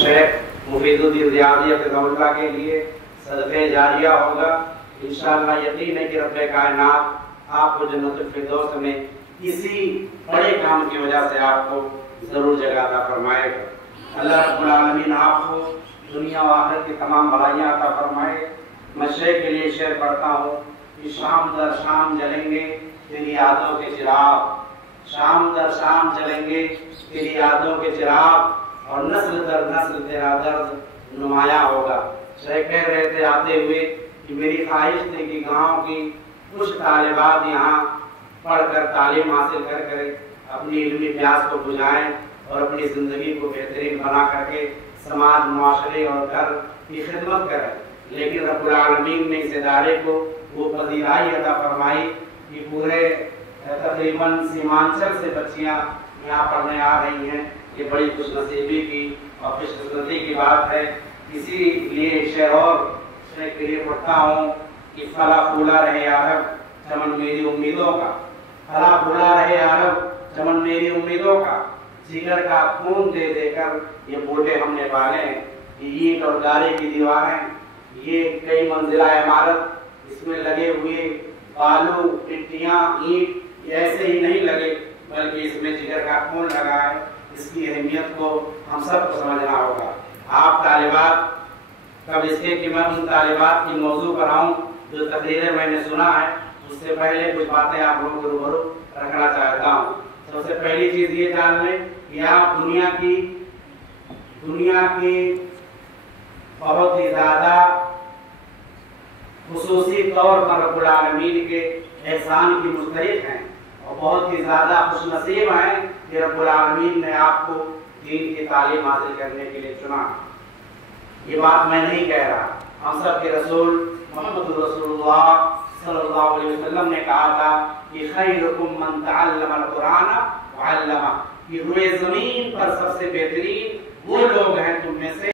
شیخ مفیدالدین ریاضی حفظہ اللہ کے لیے صدقہ جاریہ ہوگا۔ انشاءاللہ یقین ہے کہ رب کائنات آپ کو جنت الفردوس میں اسی بڑے کام کی وجہ سے آپ کو ضرور جگہ عطا فرمائے گا۔ اللہ رب العالمین آپ کو دنیا و آخرت کی تمام بھلائیاں عطا فرمائے۔ میں شیخ کے لیے شعر پڑھتا ہوں کہ شام در شام جلیں گے تیری یادوں کے چراغ، شام در شام جلیں گے تیری یادوں کے چراغ، اور نسل در نسل تیرا درد نمایاں ہوگا۔ شیخ کہہ رہے تھے آتے ہوئے کہ میری خواہش تھی کہ گاؤں کی کچھ طالبات یہاں پڑھ کر تعلیم حاصل کر اپنی علمی پیاس کو بجھائیں اور اپنی زندگی کو بہترین بنا کر کے سماج، معاشرے اور گھر کی خدمت کریں، لیکن رب العالمین نے اس ادارے کو وہ پذیرائی عطا فرمائی کہ پورے تقریباً سیمانچل سے بچیاں یہاں پڑھنے آ رہی ہیں۔ یہ بڑی خوش نصیبی کی اور خوش قسمتی کی بات ہے۔ اسی لیے ایک شعر اور شیخ کے لیے پڑھتا ہوں کہ پھلا پھولا رہے یارب چمن میری امیدوں کا، پھلا پھولا رہے یارب چمن میری امیدوں کا، جگر کا خون دے دے کر یہ بوٹے ہم نے پالے ہیں۔ یہ اینٹ اور گارے کی دیواریں، یہ کئی منزلہ عمارت، اس میں لگے ہوئے بالو، مٹیاں، اینٹ یہ ایسے ہی نہیں لگے بلکہ اس میں جگر کا خون لگا ہے۔ اس کی اہمیت کو ہم سب کو سمجھنا ہوگا۔ آپ طالبات کب اس کے کہ میں ان طالبات کی موضوع پر آؤں جو تقریریں میں نے سنا ہے، اس سے پہلے کچھ باتیں آپ لوگوں کو روبرو رکھنا چاہتا ہوں۔ سب سے پہلی چیز یہ جان لیں کہ آپ دنیا کی بہت ہی زیادہ خصوصی طور پر رب العالمین کے احسان کی مستحق ہیں اور بہت ہی زیادہ خوش نصیب ہیں کہ رب العالمین نے آپ کو دین کی تعلیم حاصل کرنے کے لیے چنا۔ یہ بات میں نہیں کہہ رہا، ہم سب کے رسول محمد رسول اللہ صلی اللہ علیہ وسلم نے کہا تھا کہ خیرکم من تعلم القرآن وعلمہ، کہ روئے زمین پر سب سے بہترین وہ لوگ ہیں تم میں سے